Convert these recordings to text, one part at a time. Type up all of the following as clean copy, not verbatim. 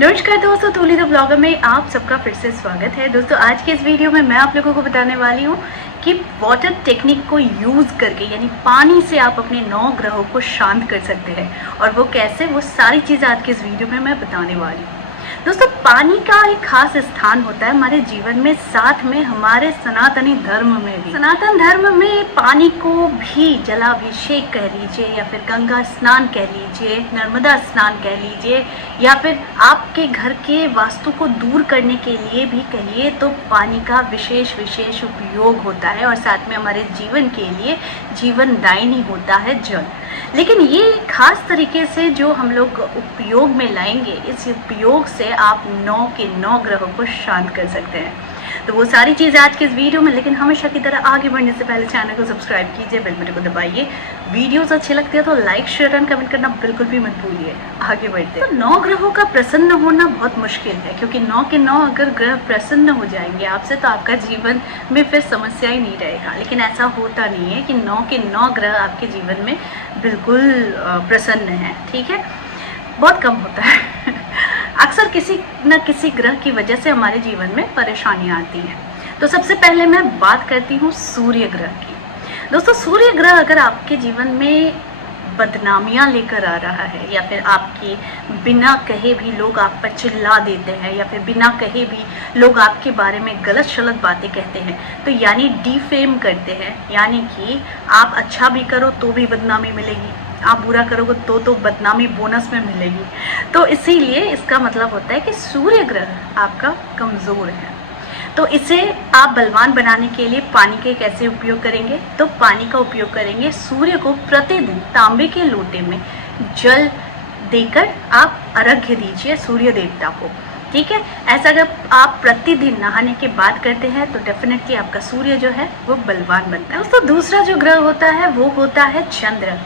नमस्कार दोस्तों, तूली the blogger में आप सबका फिर से स्वागत है। दोस्तों आज के इस वीडियो में मैं आप लोगों को बताने वाली हूँ कि वाटर टेक्निक को यूज़ करके यानी पानी से आप अपने 9 ग्रहों को शांत कर सकते हैं। और वो कैसे, वो सारी चीज़ें आज के इस वीडियो में मैं बताने वाली हूँ। दोस्तों पानी का एक खास स्थान होता है हमारे जीवन में, साथ में हमारे सनातनी धर्म में भी। सनातन धर्म में पानी को भी जलाभिषेक कह लीजिए या फिर गंगा स्नान कह लीजिए, नर्मदा स्नान कह लीजिए, या फिर आपके घर के वास्तु को दूर करने के लिए भी कहिए, तो पानी का विशेष उपयोग होता है। और साथ में हमारे जीवन के लिए जीवनदायिनी होता है जल। लेकिन ये खास तरीके से जो हम लोग उपयोग में लाएंगे, इस उपयोग से आप 9 के 9 ग्रहों को शांत कर सकते हैं। तो वो सारी चीज़ें आज के इस वीडियो में। लेकिन हमेशा की तरह आगे बढ़ने से पहले चैनल को सब्सक्राइब कीजिए, बेल बटन को दबाइए। वीडियोस अच्छे लगते हैं तो लाइक, शेयर एंड कमेंट करना बिल्कुल भी मत भूलिए। आगे बढ़ते हैं। तो 9 ग्रहों का प्रसन्न होना बहुत मुश्किल है, क्योंकि 9 के 9 अगर ग्रह प्रसन्न हो जाएंगे आपसे तो आपका जीवन में फिर समस्या ही नहीं रहेगा। लेकिन ऐसा होता नहीं है कि 9 के 9 ग्रह आपके जीवन में बिल्कुल प्रसन्न है। ठीक है, बहुत कम होता है। अक्सर किसी न किसी ग्रह की वजह से हमारे जीवन में परेशानियां आती हैं। तो सबसे पहले मैं बात करती हूँ सूर्य ग्रह की। दोस्तों सूर्य ग्रह अगर आपके जीवन में बदनामियां लेकर आ रहा है, या फिर आपकी बिना कहे भी लोग आप पर चिल्ला देते हैं, या फिर बिना कहे भी लोग आपके बारे में गलत शलत बातें कहते हैं, तो यानी डिफेम करते हैं, यानी कि आप अच्छा भी करो तो भी बदनामी मिलेगी, आप बुरा करोगे तो बदनामी बोनस में मिलेगी। तो इसीलिए इसका मतलब होता है कि सूर्य ग्रह आपका कमज़ोर है। तो इसे आप बलवान बनाने के लिए पानी के कैसे उपयोग करेंगे? तो पानी का उपयोग करेंगे, सूर्य को प्रतिदिन तांबे के लोटे में जल देकर आप अर्घ्य दीजिए सूर्य देवता को। ठीक है, ऐसा अगर आप प्रतिदिन नहाने के बाद करते हैं तो डेफिनेटली आपका सूर्य जो है वो बलवान बनता है। दोस्तों दूसरा जो ग्रह होता है वो होता है चंद्र।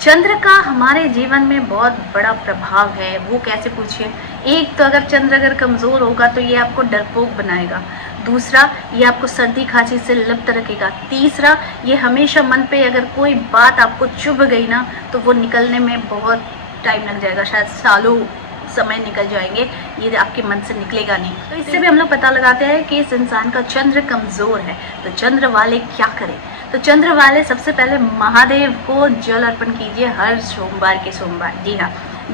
चंद्र का हमारे जीवन में बहुत बड़ा प्रभाव है। वो कैसे पूछिए? एक तो अगर चंद्र अगर कमज़ोर होगा तो ये आपको डरपोक बनाएगा। दूसरा, ये आपको सर्दी खांसी से लिप्त रखेगा। तीसरा, ये हमेशा मन पे अगर कोई बात आपको चुभ गई ना तो वो निकलने में बहुत टाइम लग जाएगा, शायद सालों समय निकल जाएंगे, ये आपके मन से निकलेगा नहीं। तो इससे भी हम लोग पता लगाते हैं कि इस इंसान का चंद्र कमज़ोर है। तो चंद्र वाले क्या करें? तो चंद्र वाले सबसे पहले महादेव को जल अर्पण कीजिए हर सोमवार के सोमवार। जी हाँ,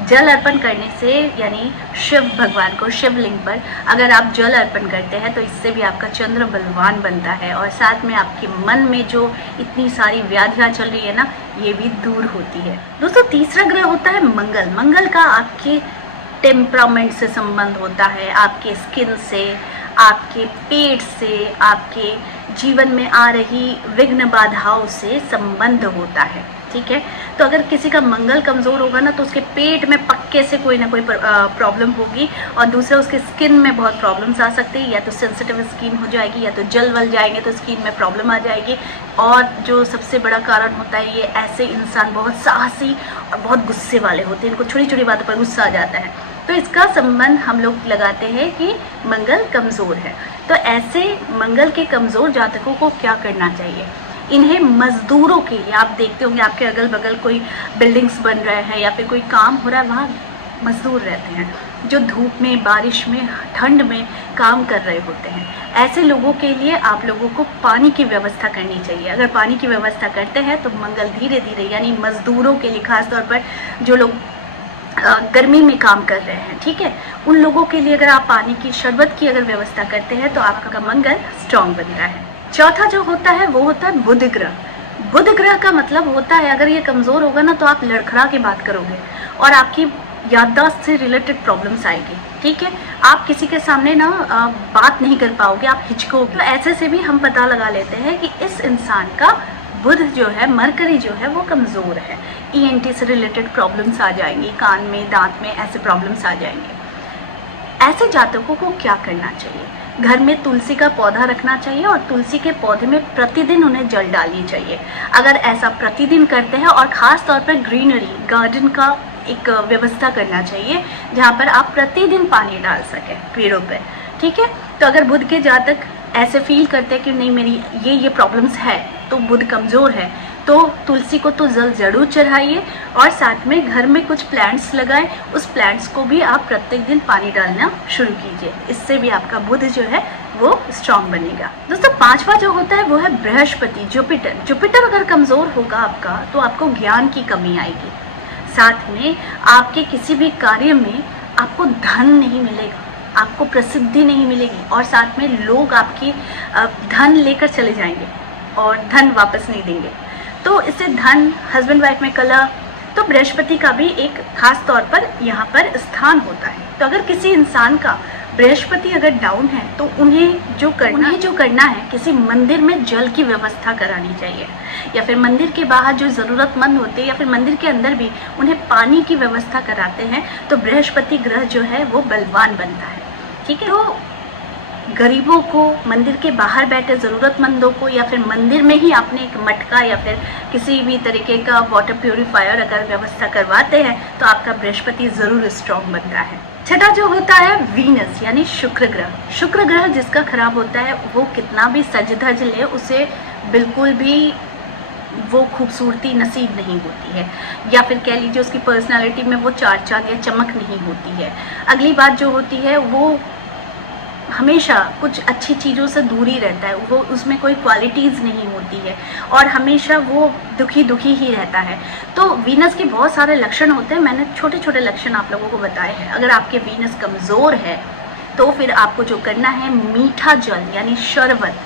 जल अर्पण करने से यानी शिव भगवान को शिवलिंग पर अगर आप जल अर्पण करते हैं तो इससे भी आपका चंद्र बलवान बनता है। और साथ में आपके मन में जो इतनी सारी व्याधियाँ चल रही है ना, ये भी दूर होती है। दोस्तों तीसरा ग्रह होता है मंगल। मंगल का आपके टेम्परामेंट से संबंध होता है, आपके स्किन से, आपके पेट से, आपके जीवन में आ रही विघ्न बाधाओं से संबंध होता है। ठीक है, तो अगर किसी का मंगल कमज़ोर होगा ना तो उसके पेट में पक्के से कोई ना कोई प्रॉब्लम होगी। और दूसरा, उसके स्किन में बहुत प्रॉब्लम्स आ सकती है, या तो सेंसिटिव स्किन हो जाएगी, या तो जल वल जाएंगे तो स्किन में प्रॉब्लम आ जाएगी। और जो सबसे बड़ा कारण होता है, ये ऐसे इंसान बहुत साहसी और बहुत गुस्से वाले होते हैं, इनको छोटी छोटी बातों पर गुस्सा आ जाता है। तो इसका संबंध हम लोग लगाते हैं कि मंगल कमज़ोर है। तो ऐसे मंगल के कमज़ोर जातकों को क्या करना चाहिए? इन्हें मजदूरों के लिए, आप देखते होंगे आपके अगल बगल कोई बिल्डिंग्स बन रहे हैं या फिर कोई काम हो रहा है, वहाँ मजदूर रहते हैं जो धूप में, बारिश में, ठंड में काम कर रहे होते हैं। ऐसे लोगों के लिए आप लोगों को पानी की व्यवस्था करनी चाहिए। अगर पानी की व्यवस्था करते हैं तो मंगल धीरे धीरे, यानी मजदूरों के लिए खासतौर पर जो लोग गर्मी में काम कर रहे हैं, ठीक है, उन लोगों के लिए अगर आप पानी की, शरबत की अगर व्यवस्था करते हैं तो आपका मंगल स्ट्रांग बनता है। चौथा जो होता है वो होता है बुध ग्रह। बुध ग्रह का मतलब होता है अगर ये कमज़ोर होगा ना तो आप लड़खड़ा के बात करोगे और आपकी याददाश्त से रिलेटेड प्रॉब्लम्स आएगी। ठीक है, आप किसी के सामने ना बात नहीं कर पाओगे, आप हिचकोगे। तो ऐसे से भी हम पता लगा लेते हैं कि इस इंसान का बुध जो है, मरकरी जो है वो कमज़ोर है। ENT से रिलेटेड प्रॉब्लम्स आ जाएंगी, कान में, दांत में, ऐसे प्रॉब्लम्स आ जाएंगे। ऐसे जातकों को क्या करना चाहिए? घर में तुलसी का पौधा रखना चाहिए और तुलसी के पौधे में प्रतिदिन उन्हें जल डालनी चाहिए। अगर ऐसा प्रतिदिन करते हैं, और ख़ास तौर पर ग्रीनरी, गार्डन का एक व्यवस्था करना चाहिए जहाँ पर आप प्रतिदिन पानी डाल सकें पेड़ों पर। ठीक है, तो अगर बुध के जातक ऐसे फील करते हैं कि नहीं मेरी ये प्रॉब्लम्स है, तो बुध कमज़ोर है, तो तुलसी को तो जल जरूर चढ़ाइए और साथ में घर में कुछ प्लांट्स लगाएं, उस प्लांट्स को भी आप प्रत्येक दिन पानी डालना शुरू कीजिए। इससे भी आपका बुध जो है वो स्ट्रांग बनेगा। दोस्तों, पांचवा जो होता है वो है बृहस्पति, जुपिटर। जुपिटर अगर कमजोर होगा आपका तो आपको ज्ञान की कमी आएगी, साथ में आपके किसी भी कार्य में आपको धन नहीं मिलेगा, आपको प्रसिद्धि नहीं मिलेगी और साथ में लोग आपकी धन लेकर चले जाएंगे और धन वापस नहीं देंगे। तो इससे धन, हस्बैंड वाइफ में कलह, तो बृहस्पति का भी एक खास तौर पर यहाँ पर स्थान होता है। तो अगर किसी इंसान का बृहस्पति अगर डाउन है तो उन्हें जो करना है किसी मंदिर में जल की व्यवस्था करानी चाहिए, या फिर मंदिर के बाहर जो ज़रूरतमंद होते हैं या फिर मंदिर के अंदर भी उन्हें पानी की व्यवस्था कराते हैं, तो बृहस्पति ग्रह जो है वो बलवान बनता है। ठीक है, तो गरीबों को, मंदिर के बाहर बैठे ज़रूरतमंदों को, या फिर मंदिर में ही आपने एक मटका या फिर किसी भी तरीके का वाटर प्योरीफायर अगर व्यवस्था करवाते हैं तो आपका बृहस्पति ज़रूर स्ट्रॉन्ग बनता है। छठा जो होता है वीनस यानी शुक्र ग्रह। शुक्र ग्रह जिसका खराब होता है वो कितना भी सज धज ले, उसे बिल्कुल भी वो खूबसूरती नसीब नहीं होती है, या फिर कह लीजिए उसकी पर्सनालिटी में वो चार चांद या चमक नहीं होती है। अगली बात जो होती है वो हमेशा कुछ अच्छी चीज़ों से दूर ही रहता है, वो उसमें कोई क्वालिटीज़ नहीं होती है और हमेशा वो दुखी दुखी ही रहता है। तो वीनस के बहुत सारे लक्षण होते हैं, मैंने छोटे छोटे लक्षण आप लोगों को बताए हैं। अगर आपके वीनस कमज़ोर है तो फिर आपको जो करना है, मीठा जल यानी शरबत,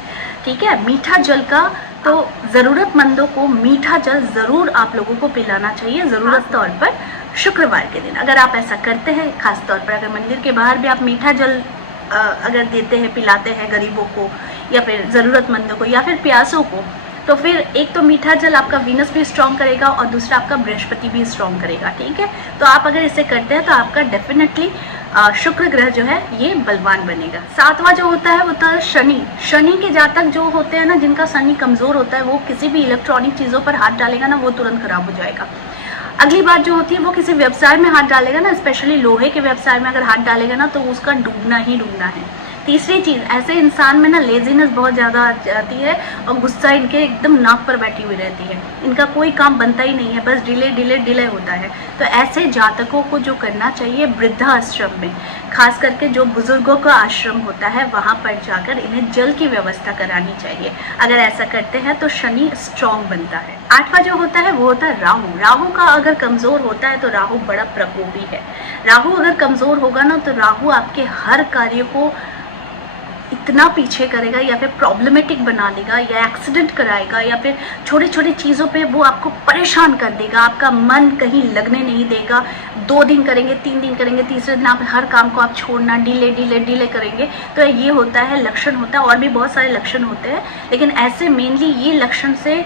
ठीक है, मीठा जल का तो ज़रूरतमंदों को मीठा जल ज़रूर आप लोगों को पिलाना चाहिए, ज़रूरत तौर पर शुक्रवार के दिन। अगर आप ऐसा करते हैं, खास तौर पर अगर मंदिर के बाहर भी आप मीठा जल अगर देते हैं, पिलाते हैं गरीबों को या फिर ज़रूरतमंदों को या फिर प्यासों को, तो फिर एक तो मीठा जल आपका वीनस भी स्ट्रॉन्ग करेगा और दूसरा आपका बृहस्पति भी स्ट्रॉन्ग करेगा। ठीक है, तो आप अगर इसे करते हैं तो आपका डेफिनेटली शुक्र ग्रह जो है ये बलवान बनेगा। सातवां जो होता है वो होता है शनि। शनि के जातक जो होते हैं ना, जिनका शनि कमज़ोर होता है, वो किसी भी इलेक्ट्रॉनिक चीज़ों पर हाथ डालेगा ना, वो तुरंत खराब हो जाएगा। अगली बात जो होती है वो किसी व्यवसाय में हाथ डालेगा ना, स्पेशली लोहे के व्यवसाय में अगर हाथ डालेगा ना तो उसका डूबना ही डूबना है। तीसरी चीज़, ऐसे इंसान में ना लेजीनेस बहुत ज़्यादा आ जाती है और गुस्सा इनके एकदम नाक पर बैठी हुई रहती है, इनका कोई काम बनता ही नहीं है, बस डिले डिले डिले होता है। तो ऐसे जातकों को जो करना चाहिए, वृद्धाश्रम में, खास करके जो बुजुर्गों का आश्रम होता है वहाँ पर जाकर इन्हें जल की व्यवस्था करानी चाहिए। अगर ऐसा करते हैं तो शनि स्ट्रॉन्ग बनता है। आठवां जो होता है वो होता है राहु। राहु का अगर कमज़ोर होता है तो राहु बड़ा प्रकोपी है। राहु अगर कमज़ोर होगा ना तो राहु आपके हर कार्य को इतना पीछे करेगा या फिर प्रॉब्लमेटिक बना देगा या एक्सीडेंट कराएगा या फिर छोटी छोटी चीज़ों पे वो आपको परेशान कर देगा, आपका मन कहीं लगने नहीं देगा। 2 दिन करेंगे, 3 दिन करेंगे, तीसरे दिन आप हर काम को आप छोड़ना, डिले डिले डिले करेंगे। तो ये होता है, लक्षण होता है। और भी बहुत सारे लक्षण होते हैं, लेकिन ऐसे मेनली ये लक्षण से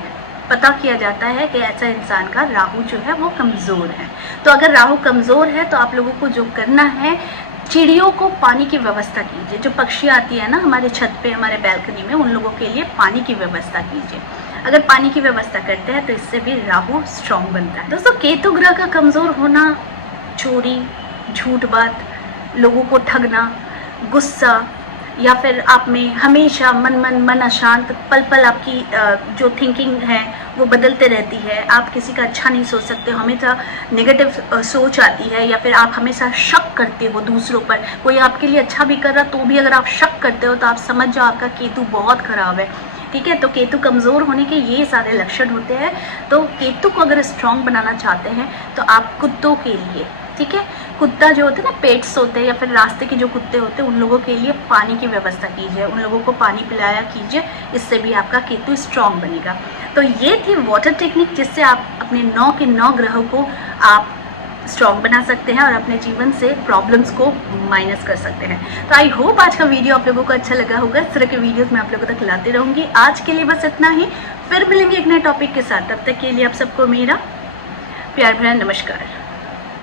पता किया जाता है कि ऐसा इंसान का राहु जो है वो कमज़ोर है। तो अगर राहु कमज़ोर है तो आप लोगों को जो करना है, चिड़ियों को पानी की व्यवस्था कीजिए। जो पक्षी आती है ना हमारे छत पे, हमारे बैल्कनी में, उन लोगों के लिए पानी की व्यवस्था कीजिए। अगर पानी की व्यवस्था करते हैं तो इससे भी राहु स्ट्रॉन्ग बनता है। दोस्तों, केतु ग्रह का कमज़ोर होना, चोरी, झूठ बात, लोगों को ठगना, गुस्सा, या फिर आप में हमेशा मन अशांत, पल पल आपकी जो थिंकिंग है वो बदलते रहती है, आप किसी का अच्छा नहीं सोच सकते हो, हमेशा नेगेटिव सोच आती है, या फिर आप हमेशा शक करते हो दूसरों पर। कोई आपके लिए अच्छा भी कर रहा तो भी अगर आप शक करते हो तो आप समझ जाओ आपका केतु बहुत ख़राब है। ठीक है, तो केतु कमज़ोर होने के ये सारे लक्षण होते हैं। तो केतु को अगर स्ट्रॉन्ग बनाना चाहते हैं तो आप कुत्तों के लिए, ठीक है, कुत्ता जो होते हैं ना, पेट्स होते हैं या फिर रास्ते के जो कुत्ते होते हैं, उन लोगों के लिए पानी की व्यवस्था कीजिए, उन लोगों को पानी पिलाया कीजिए, इससे भी आपका केतु स्ट्रॉन्ग बनेगा। तो ये थी वाटर टेक्निक, जिससे आप अपने 9 के 9 ग्रहों को आप स्ट्रॉन्ग बना सकते हैं और अपने जीवन से प्रॉब्लम्स को माइनस कर सकते हैं। तो आई होप आज का वीडियो आप लोगों को अच्छा लगा होगा। इस तरह के वीडियोस मैं आप लोगों तक लाती रहूँगी। आज के लिए बस इतना ही, फिर मिलेंगे एक नए टॉपिक के साथ। तब तक के लिए आप सबको मेरा प्यार भरा नमस्कार।